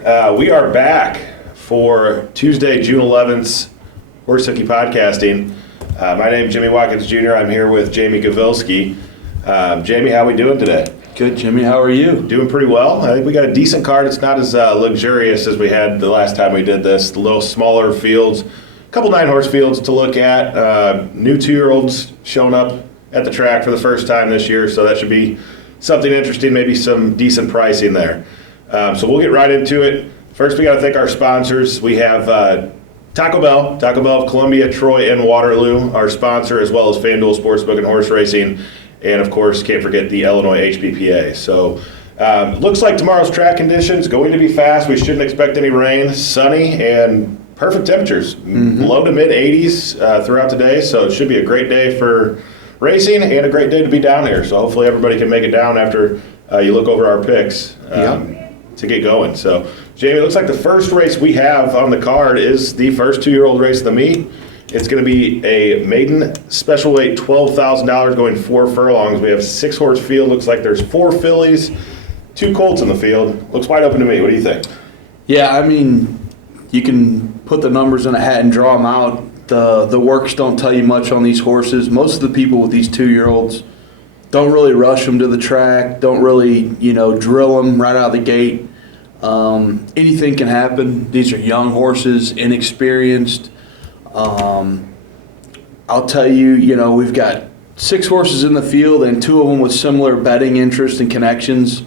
We are back for Tuesday, June 11th, Horse Hooky Podcasting. My name is Jimmy Watkins Jr. I'm here with Jamie Gavilski. Jamie, how are we doing today? Good, Jimmy. How are you? Doing pretty well. I think we got a decent card. It's not as luxurious as we had the last time we did this. The little smaller fields, a couple 9-horse fields to look at. New 2-year-olds showing up at the track for the first time this year, so that should be something interesting, maybe some decent pricing there. So we'll get right into it. First, we got to thank our sponsors. We have Taco Bell of Columbia, Troy, and Waterloo, our sponsor, as well as FanDuel Sportsbook and Horse Racing. And, of course, can't forget the Illinois HPPA. So looks like tomorrow's track conditions going to be fast. We shouldn't expect any rain, sunny, and perfect temperatures. Low to mid-80s throughout the day, so it should be a great day for racing and a great day to be down here. So hopefully everybody can make it down after you look over our picks to get going. So, Jamie, it looks like the first race we have on the card is the first 2-year-old race of the meet. It's going to be a maiden special weight, $12,000 going 4 furlongs. We have 6-horse field. Looks like there's 4 fillies, 2 colts in the field. Looks wide open to me. What do you think? Yeah, I mean, you can put the numbers in a hat and draw them out. The works don't tell you much on these horses. Most of the people with these 2-year-olds don't really rush them to the track, don't really, drill them right out of the gate. Anything can happen. These are young horses, inexperienced. I'll tell you, we've got 6 horses in the field and 2 of them with similar betting interest and connections.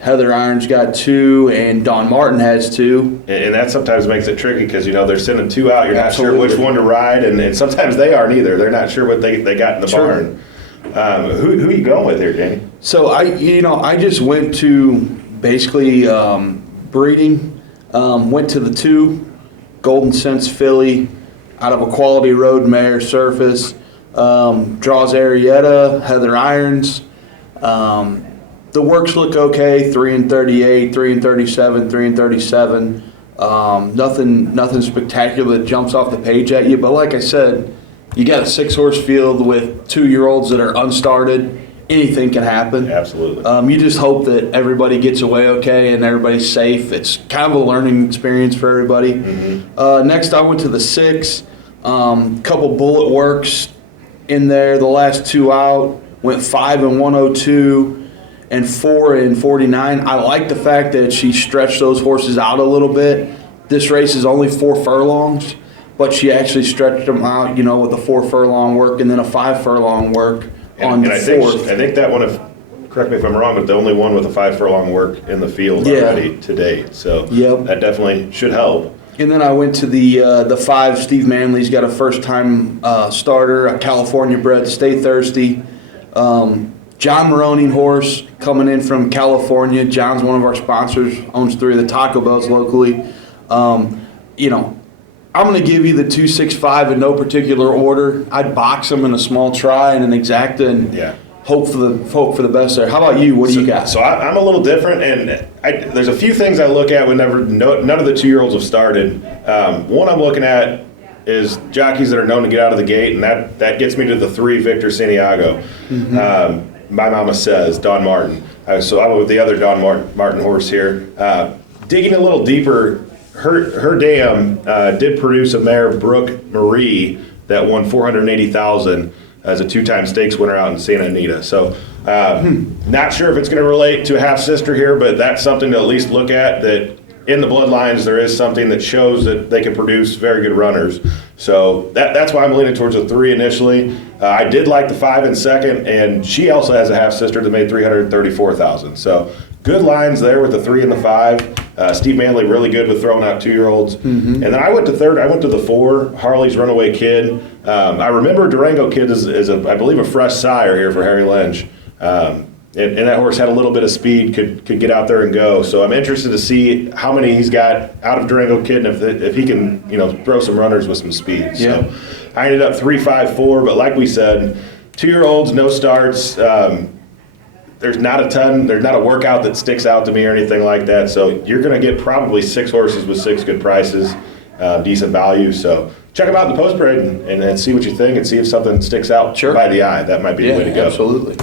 Heather Iron's got 2, and Don Martin has 2. And that sometimes makes it tricky because, they're sending 2 out. You're Absolutely. not sure which one to ride, and sometimes they aren't either. They're not sure what they got in the barn. Who are you going with here, Danny? So, I just went to basically breeding. Went to the 2 Golden Sense filly out of a Quality Road mare surface. Draws Arietta, Heather Irons. The works look okay, 3-38, 3-37, 3-37. Nothing spectacular that jumps off the page at you. But like I said, you got a 6-horse field with 2-year-olds that are unstarted. Anything can happen. Absolutely. You just hope that everybody gets away okay and everybody's safe. It's kind of a learning experience for everybody. Next, I went to the 6. Couple bullet works in there. The last 2 out went 5-102. And 4-49. I like the fact that she stretched those horses out a little bit. This race is only 4 furlongs, but she actually stretched them out, with a 4 furlong work and then a 5 furlong work on the 4th. I think that one, correct me if I'm wrong, but the only one with a 5 furlong work in the field already to date. So that definitely should help. And then I went to the 5. Steve Manley's got a first-time starter, a California bred, Stay Thirsty. John Maroney horse coming in from California. John's one of our sponsors, owns 3 of the Taco Bells locally. I'm going to give you the 265 in no particular order. I'd box them in a small try and an exacta and hope for the best there. How about you? What do you got? So I'm a little different, and there's a few things I look at whenever none of the 2-year-olds have started. One I'm looking at is jockeys that are known to get out of the gate, and that gets me to the 3, Victor Santiago. My mama says, Don Martin. So I went with the other Don Martin horse here. Digging a little deeper, her dam did produce a mare, Brooke Marie, that won $480,000 as a 2-time stakes winner out in Santa Anita. So not sure if it's going to relate to a half-sister here, but that's something to at least look at, that in the bloodlines there is something that shows that they can produce very good runners. So that's why I'm leaning towards a 3 initially. I did like the 5 in second, and she also has a half-sister that made $334,000. So good lines there with the 3 and the 5. Steve Manley really good with throwing out 2-year-olds. And then I went to third. I went to the 4, Harley's Runaway Kid. I remember Durango Kid is I believe a fresh sire here for Harry Lynch. And that horse had a little bit of speed, could get out there and go. So I'm interested to see how many he's got out of Durango Kid, and if he can, throw some runners with some speed. Yeah. So I ended up 3-5-4, but like we said, 2-year-olds, no starts. There's not a workout that sticks out to me or anything like that. So you're going to get probably 6 horses with 6 good prices, decent value. So check them out in the post parade and see what you think and see if something sticks out by the eye. That might be the way to go. Absolutely.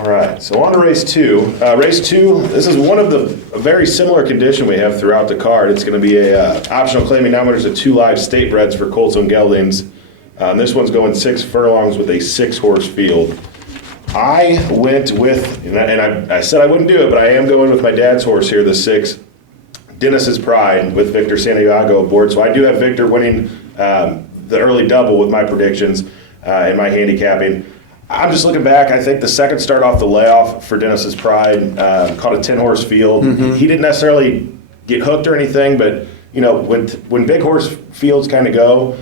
All right, so on to race 2. Race 2, this is one of a very similar condition we have throughout the card. It's going to be a optional claiming nominators of 2 live state breds for colts and geldings. This one's going 6 furlongs with a 6-horse field. I went with, and I said I wouldn't do it, but I am going with my dad's horse here, the 6, Dennis's Pride, with Victor Santiago aboard. So I do have Victor winning the early double with my predictions and my handicapping. I'm just looking back. I think the second start off the layoff for Dennis's Pride caught a 10-horse field. Mm-hmm. He didn't necessarily get hooked or anything, but when big horse fields kind of go,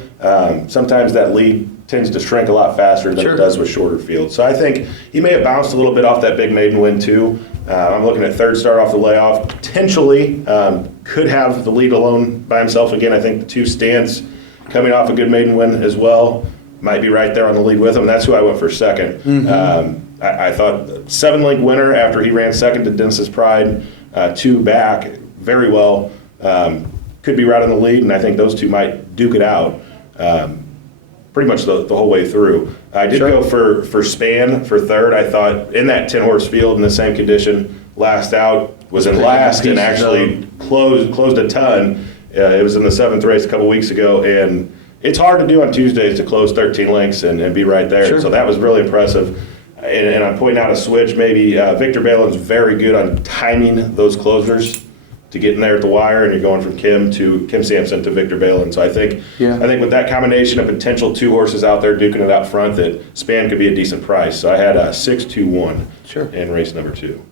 sometimes that lead tends to shrink a lot faster than it does with shorter fields. So I think he may have bounced a little bit off that big maiden win too. I'm looking at third start off the layoff. Potentially could have the lead alone by himself again. I think the 2 Stance coming off a good maiden win as well might be right there on the lead with him. That's who I went for second. Mm-hmm. I thought 7-link winner after he ran second to Dennis's Pride, 2 back very well. Could be right on the lead, and I think those 2 might duke it out pretty much the whole way through. I did go for Span for third. I thought in that 10-horse field in the same condition, last out was in last and actually closed a ton. It was in the 7th race a couple weeks ago, and it's hard to do on Tuesdays to close 13 links and be right there. Sure. So that was really impressive. And I'm pointing out a switch maybe. Victor Balin's very good on timing those closers to get in there at the wire, and you're going from Kim Sampson to Victor Balin. So I think with that combination of potential 2 horses out there duking it out front, that Span could be a decent price. So I had 6-2-1 in race number 2.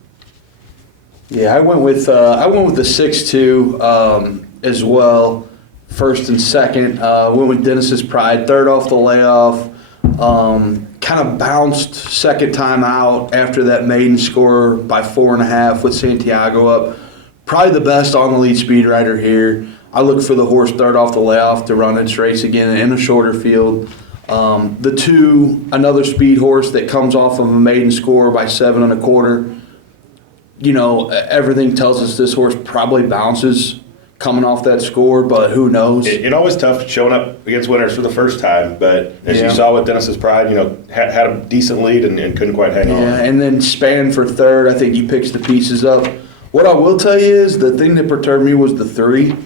Yeah, I went with the 6-2 as well. First and second, went with Dennis's Pride. Third off the layoff, kind of bounced second time out after that maiden score by 4.5 with Santiago up. Probably the best on the lead speed rider here. I look for the horse third off the layoff to run its race again in a shorter field. The 2, another speed horse that comes off of a maiden score by 7.25. Everything tells us this horse probably bounces coming off that score, but who knows? It's always tough showing up against winners for the first time, but as you saw with Dennis's Pride, had a decent lead and couldn't quite hang on. Yeah, and then Span for third. I think he picks the pieces up. What I will tell you is the thing that perturbed me was the 3.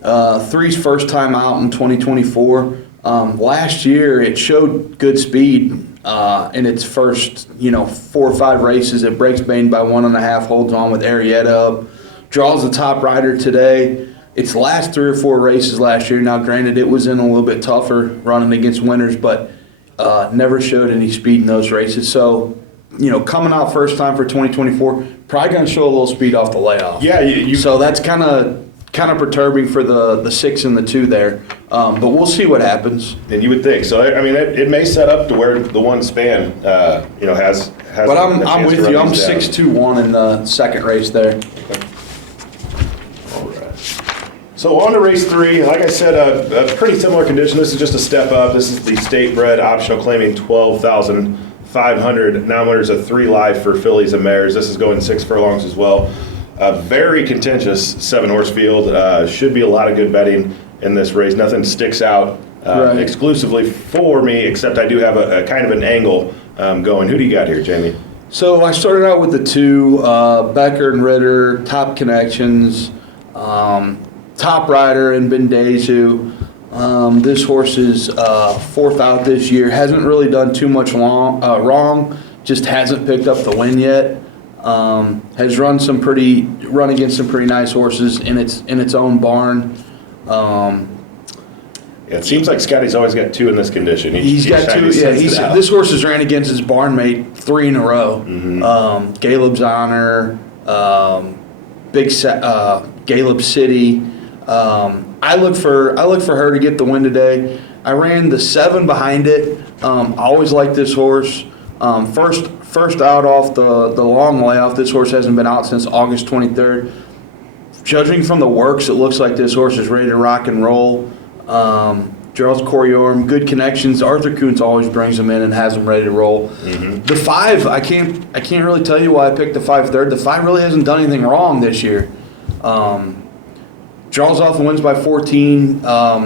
3's first time out in 2024. Last year, it showed good speed in its first 4 or 5 races. It breaks Bain by 1.5, holds on with Arietta up, draws the top rider today. Its last 3 or 4 races last year, now granted it was in a little bit tougher running against winners, but never showed any speed in those races. So, coming out first time for 2024, probably going to show a little speed off the layoff. Yeah, so that's kind of perturbing for the 6 and the 2 there. But we'll see what happens. And you would think. So, it may set up to where the 1 Span, has. But I'm with you. I'm 6-2-1 in the second race there. Okay. All right. So on to race 3. Like I said, a pretty similar condition. This is just a step up. This is the state bred optional claiming 12,500. Now there's a 3 live for fillies and mares. This is going 6 furlongs as well. A very contentious 7-horse field. Should be a lot of good betting in this race. Nothing sticks out exclusively for me, except I do have a kind of an angle going. Who do you got here, Jamie? So I started out with the 2, Becker and Ritter, top connections, top rider and Bendezu. This horse is 4th out this year. Hasn't really done too much wrong. Just hasn't picked up the win yet. Has run against some pretty nice horses in its own barn. It seems like Scotty's always got 2 in this condition. He's got 2. Yeah, this horse has ran against his barn mate 3 in a row. Mm-hmm. Caleb's Honor, Caleb City. I look for her to get the win today. I ran the 7 behind it. I always liked this horse. First out off the long layoff. This horse hasn't been out since August 23rd. Judging from the works, it looks like this horse is ready to rock and roll. Charles Corriorm, good connections. Arthur Kuntz always brings them in and has them ready to roll. Mm-hmm. The 5, I can't really tell you why I picked the 5 third. The 5 really hasn't done anything wrong this year. Draws off and wins by 14.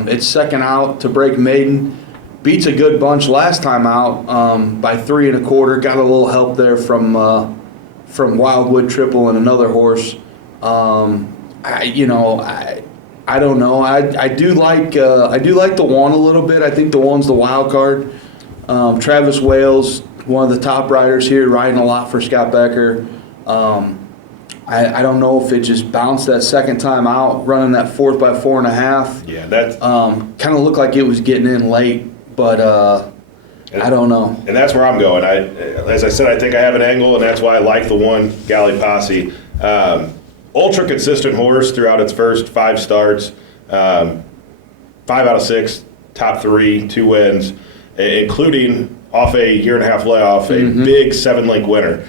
It's second out to break maiden. beats a good bunch last time out by 3 1/4. Got a little help there from Wildwood Triple and another horse. I don't know. I do like the one a little bit. I think the one's the wild card. Travis Wales, one of the top riders here, riding a lot for Scott Becker. I don't know if it just bounced that second time out, running that 4th by 4.5. Yeah, that's kind of looked like it was getting in late, but I don't know. And that's where I'm going. As I said, I think I have an angle, and that's why I like the one Galley Posse. Ultra consistent horse throughout its first 5 starts. 5 out of 6, top 3, 2 wins, including off a 1.5-year layoff, a big 7-link winner.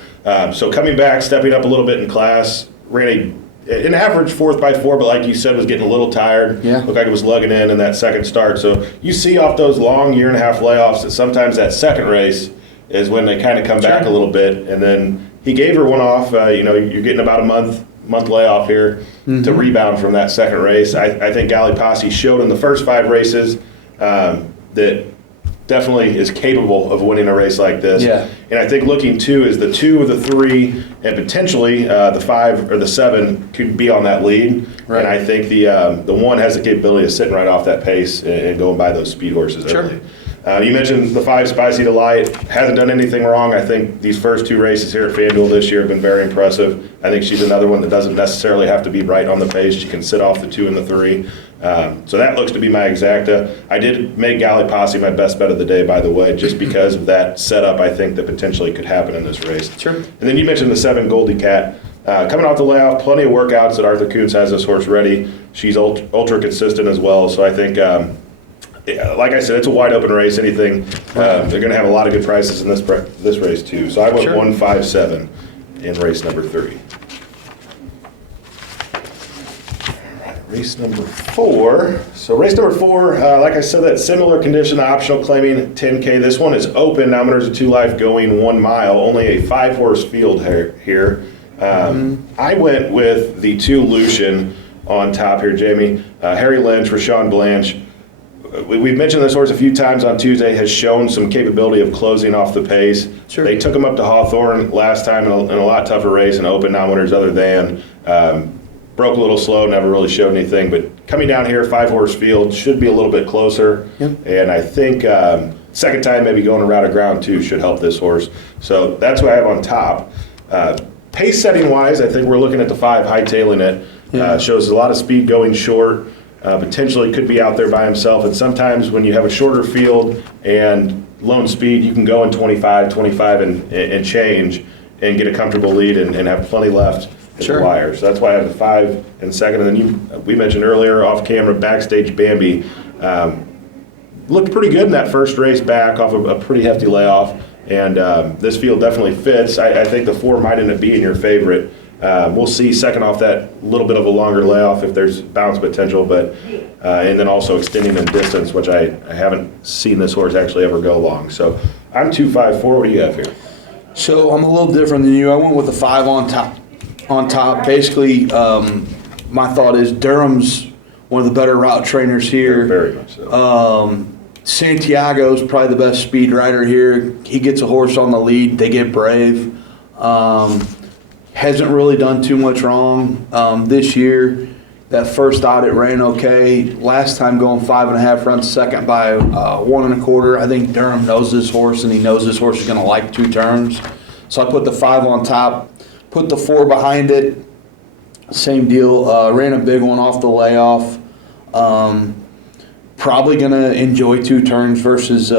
So coming back, stepping up a little bit in class, ran an average 4th by 4, but like you said, was getting a little tired. Yeah. Looked like it was lugging in that second start. So you see off those long 1.5-year layoffs that sometimes that second race is when they kind of come back a little bit. And then he gave her one off. You're getting about a month layoff here to rebound from that second race. I think Galley Posse showed in the first 5 races that definitely is capable of winning a race like this. Yeah. And I think looking too is the 2, the 3, and potentially the 5 or the 7 could be on that lead. Right. And I think the 1 has the capability of sitting right off that pace and going by those speed horses early. You mentioned the 5 Spicy Delight. Hasn't done anything wrong. I think these first 2 races here at FanDuel this year have been very impressive. I think she's another one that doesn't necessarily have to be right on the pace. She can sit off the 2 and the 3. So that looks to be my exacta. I did make Galley Posse my best bet of the day, by the way, just because of that setup I think that potentially could happen in this race. Sure. And then you mentioned the 7 Goldie Cat. Coming off the layoff, plenty of workouts that Arthur Kuntz has this horse ready. She's ultra consistent as well. So I think, like I said, it's a wide open race. Anything, they're going to have a lot of good prices in this race too. So I went 1-5-7 in race number 3. Race number 4. So race number 4, like I said, that similar condition, optional claiming 10K. This one is open. Nominators of 2 life going 1 mile. Only a 5-horse field here. I went with the 2 Lucian on top here, Jamie. Harry Lynch, Rashawn Blanche. We've mentioned this horse a few times on Tuesday, has shown some capability of closing off the pace. Sure. They took him up to Hawthorne last time in a lot tougher race, and open non-winners other than. Broke a little slow, never really showed anything. But coming down here, 5-horse field, should be a little bit closer. Yep. And I think second time maybe going around a ground too should help this horse. So that's what I have on top. Pace setting wise, I think we're looking at the 5 hightailing it. Shows a lot of speed going short. Potentially could be out there by himself. And sometimes when you have a shorter field and lone speed, you can go in 25 and change and get a comfortable lead and have plenty left at the wire. So that's why I have the 5 and second. And then we mentioned earlier off camera, Backstage Bambi. Looked pretty good in that first race back off of a pretty hefty layoff. And this field definitely fits. I think the 4 might end up being your favorite. We'll see second off that little bit of a longer layoff if there's bounce potential, but and then also extending in distance, which I haven't seen this horse actually ever go long. So I'm 2-5-4. What do you have here? So I'm a little different than you. I went with the 5 on top. Basically, my thought is Durham's one of the better route trainers here. Very much so. Santiago's probably the best speed rider here. He gets a horse on the lead. They get brave. Hasn't really done too much wrong this year. That first out it ran okay. Last time going 5.5, runs second by 1 1/4. I think Durham knows this horse, and he knows this horse is going to like 2 turns. So I put the 5 on top, put the 4 behind it. Same deal. Ran a big one off the layoff. Probably going to enjoy 2 turns versus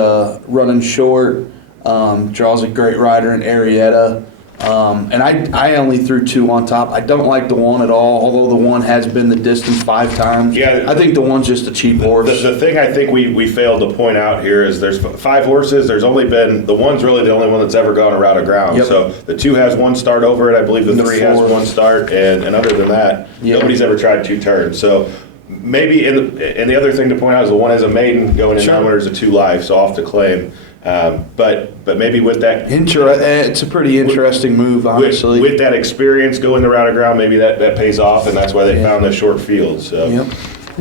running short. Draws a great rider in Arietta. And I only threw 2 on top. I don't like the 1 at all, although the 1 has been the distance 5 times. Yeah, I think the 1's just a cheap horse. The thing I think we failed to point out here is there's 5 horses. There's only been, the 1's really the only one that's ever gone around a ground. Yep. So the 2 has 1 start over it. I believe the 3 has 1 start. And other than that, nobody's ever tried 2 turns. So maybe, and the other thing to point out is the 1 has a maiden going in non-winners of 2 life, so off to claim. But maybe with that, it's a pretty interesting move, honestly. With that experience going around a ground, maybe that pays off, and that's why they found the short field. So,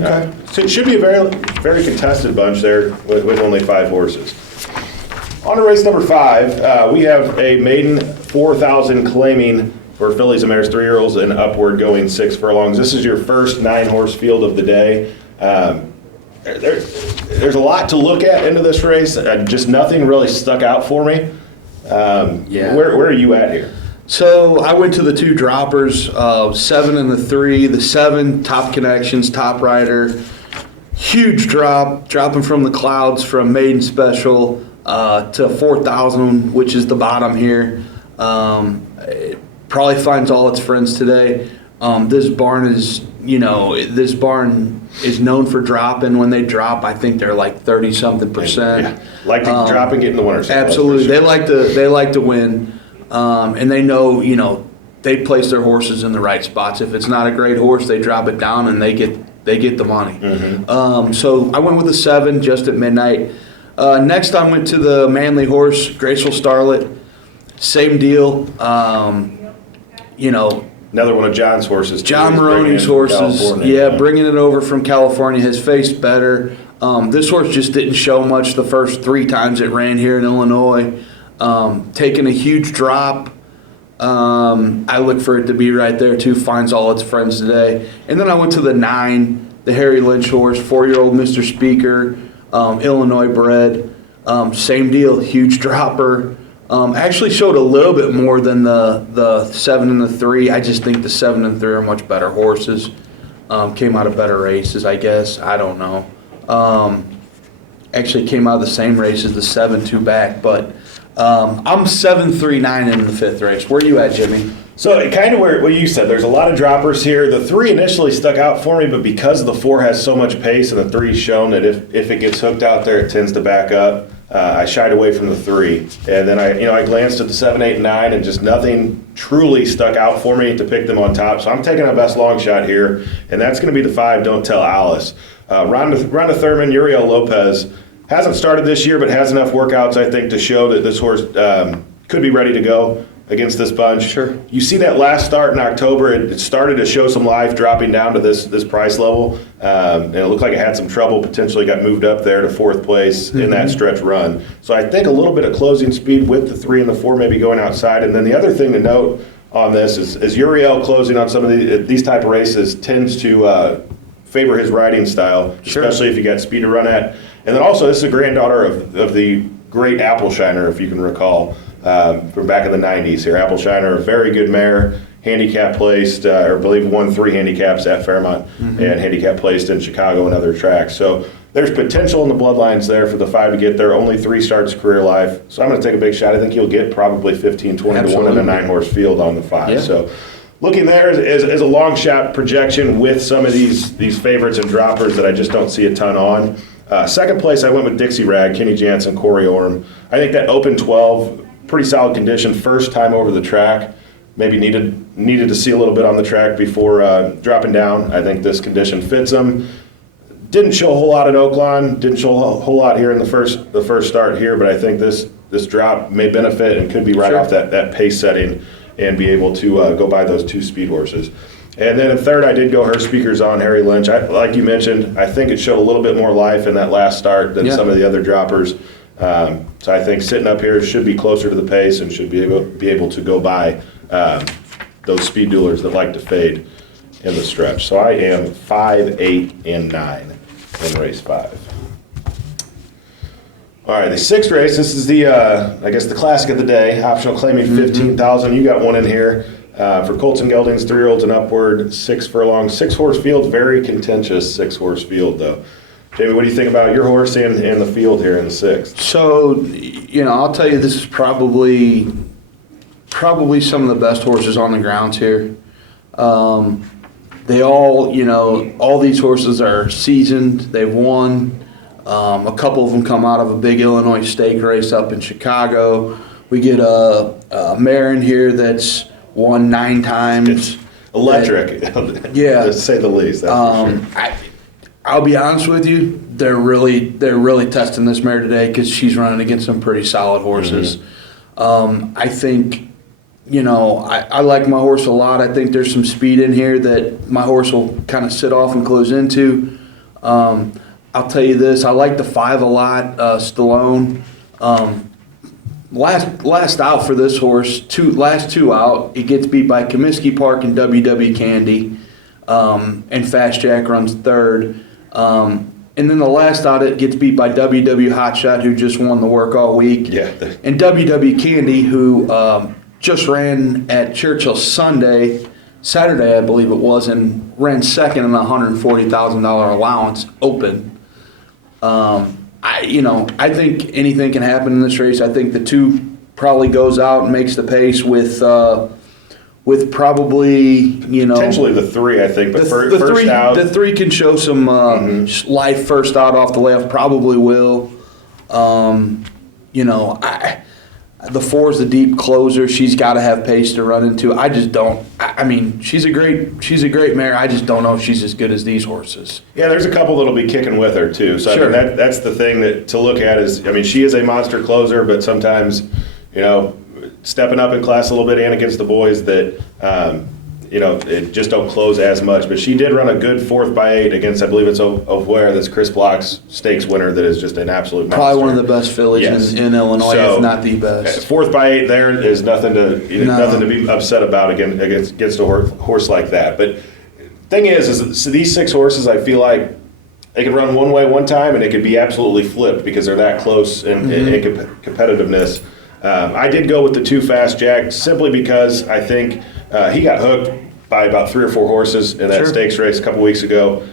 Okay. So it should be a very, very contested bunch there with only 5 horses. On to race number 5, we have a maiden 4,000 claiming for fillies and mares, 3-year-olds and upward, going 6 furlongs. This is your first 9-horse field of the day. There's a lot to look at into this race. Just nothing really stuck out for me. Where are you at here? So I went to the 2 droppers, 7 and the 3. The 7, top connections, top rider. Huge dropping from the clouds from maiden special to 4,000, which is the bottom here. It probably finds all its friends today. This barn is known for dropping. When they drop, I think they're like 30-something%. Yeah. Like to drop and get in the winner. Absolutely, sure. They like to win, and they know they place their horses in the right spots. If it's not a great horse, they drop it down and they get the money. Mm-hmm. So I went with a 7 just at midnight. Next, I went to the manly horse, Graceful Starlet. Same deal. Another one of John's horses. John Maroney's horses. Bringing it over from California. His face better. This horse just didn't show much the first 3 times it ran here in Illinois. Taking a huge drop. I look for it to be right there too. Finds all its friends today. And then I went to the 9, the Harry Lynch horse, 4-year-old Mr. Speaker, Illinois bred. Same deal, huge dropper. Actually showed a little bit more than the 7 and the 3. I just think the 7 and 3 are much better horses. Came out of better races, I guess. I don't know. Actually came out of the same race as the 7 2 back, but I'm 7-3-9 in the 5th race. Where are you at, Jimmy? So kind of where what you said, there's a lot of droppers here. The 3 initially stuck out for me, but because the 4 has so much pace and the 3's shown that if it gets hooked out there, it tends to back up. I shied away from the 3, and then I glanced at the 7, 8, and 9, and just nothing truly stuck out for me to pick them on top. So I'm taking a best long shot here, and that's going to be the 5, Don't Tell Alice. Rhonda Thurman, Uriel Lopez hasn't started this year, but has enough workouts, I think, to show that this horse could be ready to go against this bunch. Sure. You see that last start in October, it started to show some life dropping down to this price level, and it looked like it had some trouble, potentially got moved up there to 4th place in that stretch run. So I think a little bit of closing speed with the 3 and the 4 maybe going outside. And then the other thing to note on this is Uriel closing on some of these type of races tends to favor his riding style, especially if you got speed to run at. And then also, this is a granddaughter of the great Appleshiner, if you can recall, from back in the 90s here. Appleshiner, a very good mare, handicap placed, or I believe won 3 handicaps at Fairmont, and handicap placed in Chicago and other tracks. So there's potential in the bloodlines there for the 5 to get there. Only 3 starts career life. So I'm going to take a big shot. I think you'll get probably 15, 20 to 1 in a 9-horse field on the 5. Yeah. So looking there is a long shot projection with some of these favorites and droppers that I just don't see a ton on. Second place, I went with Dixie Rag, Kenny Jansen, Corey Orm. I think that open 12, pretty solid condition, first time over the track. Maybe needed to see a little bit on the track before dropping down. I think this condition fits him. Didn't show a whole lot at Oaklawn. Didn't show a whole lot here in the first start here, but I think this drop may benefit and could be right off that pace setting and be able to go by those 2 speed horses. And then in third, I did go her speakers on Harry Lynch. Like you mentioned, I think it showed a little bit more life in that last start than some of the other droppers. So I think sitting up here should be closer to the pace and should be able to go by those speed duelers that like to fade in the stretch. So I am 5, 8, and 9 in race 5. All right, the 6th race. This is the I guess the classic of the day. Optional claiming 15,000. You got one in here. For Colts and Geldings, 3-year-olds and upward, 6 furlongs, 6-horse field, very contentious 6-horse field though. Jamie, what do you think about your horse and the field here in the 6th? So, I'll tell you, this is probably some of the best horses on the grounds here. They all these horses are seasoned. They've won. A couple of them come out of a big Illinois stake race up in Chicago. We get a mare in here that's won 9 times. It's electric, to say the least. That's for sure. I'll be honest with you, they're really testing this mare today because she's running against some pretty solid horses. I think, I like my horse a lot. I think there's some speed in here that my horse will kind of sit off and close into. I'll tell you this, I like the 5 a lot, Stallone. Last out for this horse, last two out, it gets beat by Comiskey Park and WW Candy, and Fast Jack runs third. And then the last out, it gets beat by WW Hotshot, who just won the work all week. Yeah. And WW Candy, who just ran at Churchill Saturday, I believe it was, and ran second in a $140,000 allowance open. I think anything can happen in this race. I think the 2 probably goes out and makes the pace with probably, Potentially the 3, I think, but first three, out. The 3 can show some life first out off the layoff, probably will. The 4 is the deep closer. She's got to have pace to run into. I just don't. I mean, she's a great mare. I just don't know if she's as good as these horses. Yeah, there's a couple that'll be kicking with her too. So Sure. I mean, that's the thing to look at is, I mean, she is a monster closer, but sometimes, stepping up in class a little bit and against the boys that, it just don't close as much. But she did run a good 4th by 8 against, I believe it's O'Ware, that's Chris Block's stakes winner that is just an absolute monster. Probably one of the best fillies Yes. in Illinois, So, if not the best. 4th by 8 there is nothing to be upset about against a horse like that. But thing is so these 6 horses, I feel like they could run one way one time and it could be absolutely flipped because they're that close in competitiveness. I did go with the 2 Fast Jack simply because I think he got hooked by about 3 or 4 horses in that Sure. stakes race a couple weeks ago.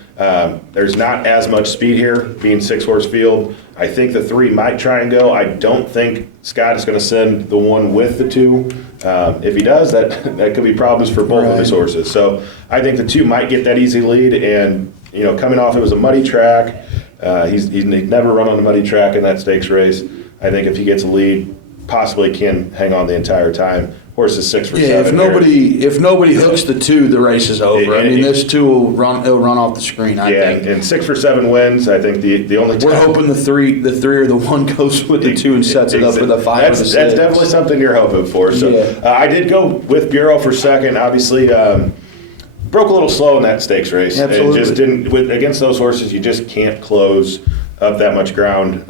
There's not as much speed here, being 6-horse field. I think the 3 might try and go. I don't think Scott is going to send the 1 with the 2. If he does, that could be problems for both of his horses. So I think the 2 might get that easy lead. And coming off, it was a muddy track. He's never run on a muddy track in that stakes race. I think if he gets a lead, possibly can hang on the entire time. Horse is 6 for 7. If nobody hooks the 2, the race is over. This 2 will run off the screen. I think. And 6 for 7 wins. I think the only time We're hoping the three or the 1 goes with the 2 and sets it up for the 5 or the 6. That's definitely something you're hoping for. So I did go with Bureau for second. Obviously, broke a little slow in that stakes race. Absolutely. And just didn't against those horses. You just can't close up that much ground,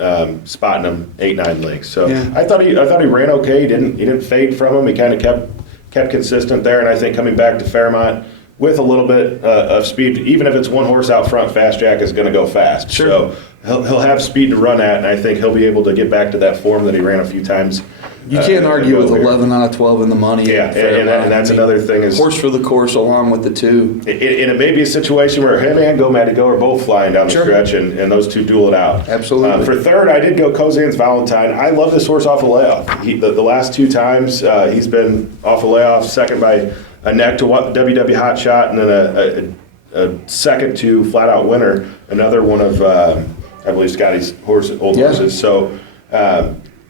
spotting him 8-9 lengths. So I thought he ran okay. He didn't fade from him. He kind of kept consistent there. And I think coming back to Fairmont with a little bit of speed, even if it's 1 horse out front, Fast Jack is going to go fast. Sure. So he'll have speed to run at, and I think he'll be able to get back to that form that he ran a few times. You can't argue with 11 out of 12 in the money. Yeah, and that's another thing is horse for the course along with the 2. It may be a situation where him and Go Mad to Go are both flying down the stretch, and those 2 duel it out. Absolutely. For third, I did go Kozan's Valentine. I love this horse off a layoff. The last 2 times he's been off a layoff, second by a neck to WW Hotshot, and then a second to Flat Out Winner, another one of I believe Scotty's old horses. So.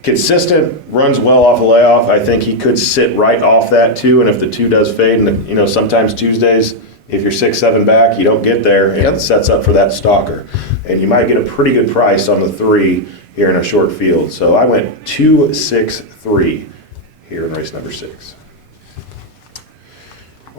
Consistent, runs well off a layoff. I think he could sit right off that 2, and if the 2 does fade, and sometimes Tuesdays, if you're 6-7 back, you don't get there, and it sets up for that stalker. And you might get a pretty good price on the 3 here in a short field. So I went 2-6-3 here in race number 6.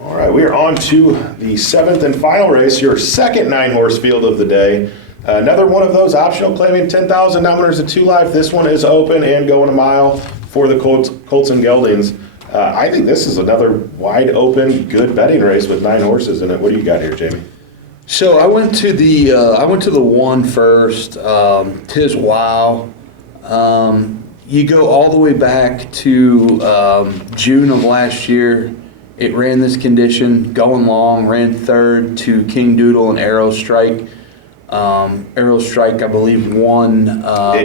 All right, we are on to the 7th and final race, your second 9-horse field of the day. Another one of those optional claiming 10,000 nominators at 2 Life. This one is open and going a mile for the Colts and Geldings. I think this is another wide open, good betting race with 9 horses in it. What do you got here, Jamie? So I went to the 1 first. Tis Wow. You go all the way back to June of last year. It ran this condition, going long, ran third to King Doodle and Arrow Strike. Arrow Strike, I believe, won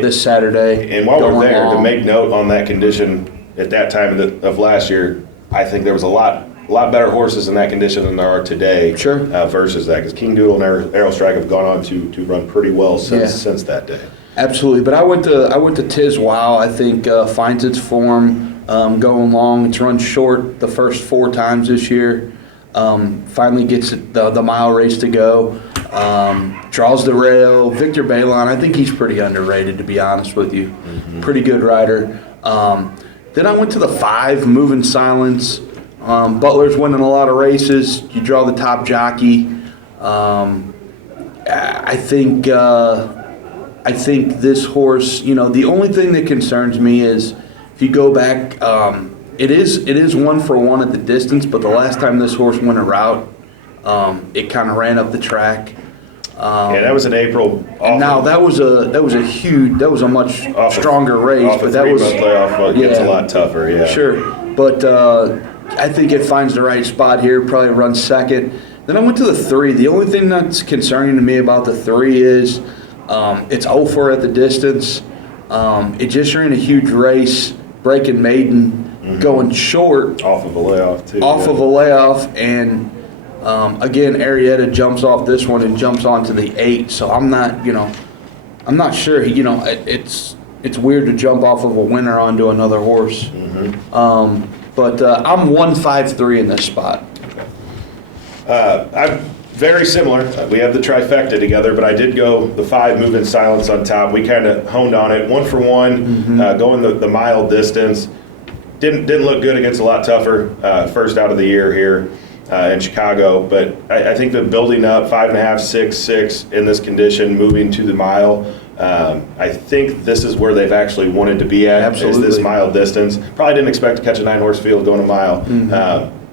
this Saturday. And while we're there, to make note on that condition at that time of last year, I think there was a lot better horses in that condition than there are today. Sure. Versus that, because King Doodle and Arrow Strike have gone on to run pretty well since that day. Absolutely, but I went to Tis Wow. I think finds its form going long. It's run short the first 4 times this year. Finally gets the mile race to go. Draws the rail. Victor Balon, I think he's pretty underrated, to be honest with you. Mm-hmm. Pretty good rider. Then I went to the 5, Moving Silence. Butler's winning a lot of races. You draw the top jockey. I think this horse, the only thing that concerns me is if you go back, it is 1-for-1 at the distance, but the last time this horse went a route, it kind of ran up the track. Yeah, that was in April. And now that was a much stronger race, but that was playoff. It's a lot tougher. Yeah, sure. But I think it finds the right spot here. Probably runs second. Then I went to the 3. The only thing that's concerning to me about the 3 is it's 0-4 at the distance. It just ran a huge race, breaking maiden, going short. Off of a layoff, too. Of a layoff. And, again, Arietta jumps off this one and jumps onto the 8. So I'm not sure. It's weird to jump off of a winner onto another horse. But I'm 1-5-3 in this spot. I'm very similar. We have the trifecta together, but I did go the 5 Move in Silence on top. We kind of honed on it. 1-for-1, going the mile distance. Didn't look good against a lot tougher first out of the year here in Chicago, but I think the building up 5.5, 6 in this condition, moving to the mile. I think this is where they've actually wanted to be at. Absolutely. Is this mile distance. Probably didn't expect to catch a 9-horse field going a mile.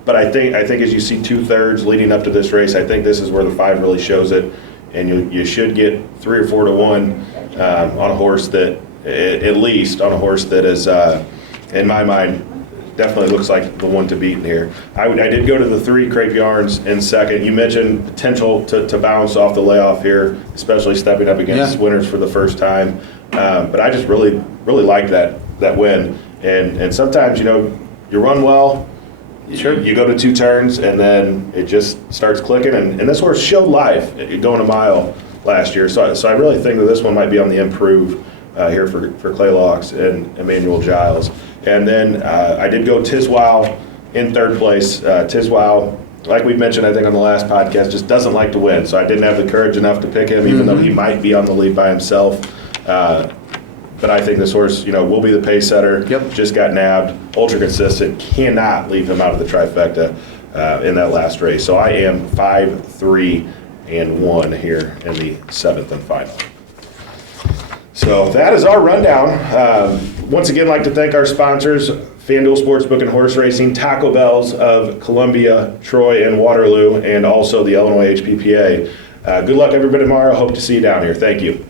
But I think as you see 2/3 leading up to this race, I think this is where the 5 really shows it, and you should get 3 or 4 to 1 on a horse that, at least on a horse that is, in my mind, definitely looks like the one to beat in here. I did go to the 3 Crepe Yarns in second. You mentioned potential to bounce off the layoff here, especially stepping up against winners for the first time. But I just really like that win, and sometimes you run well. Sure. You go to 2 turns, and then it just starts clicking. And this horse showed life going a mile last year. So I really think that this one might be on the improve here for Clay Locks and Emmanuel Giles. And then I did go Tiswell in 3rd place. Tiswell, like we mentioned, I think on the last podcast, just doesn't like to win. So I didn't have the courage enough to pick him, even though he might be on the lead by himself. But I think this horse, will be the pace setter. Yep. Just got nabbed. Ultra consistent. Cannot leave him out of the trifecta in that last race. So I am 5-3-1 here in the 7th and final. So that is our rundown. Once again, like to thank our sponsors, FanDuel Sportsbook and Horse Racing, Taco Bell's of Columbia, Troy, and Waterloo, and also the Illinois HPPA. Good luck, everybody, tomorrow. Hope to see you down here. Thank you.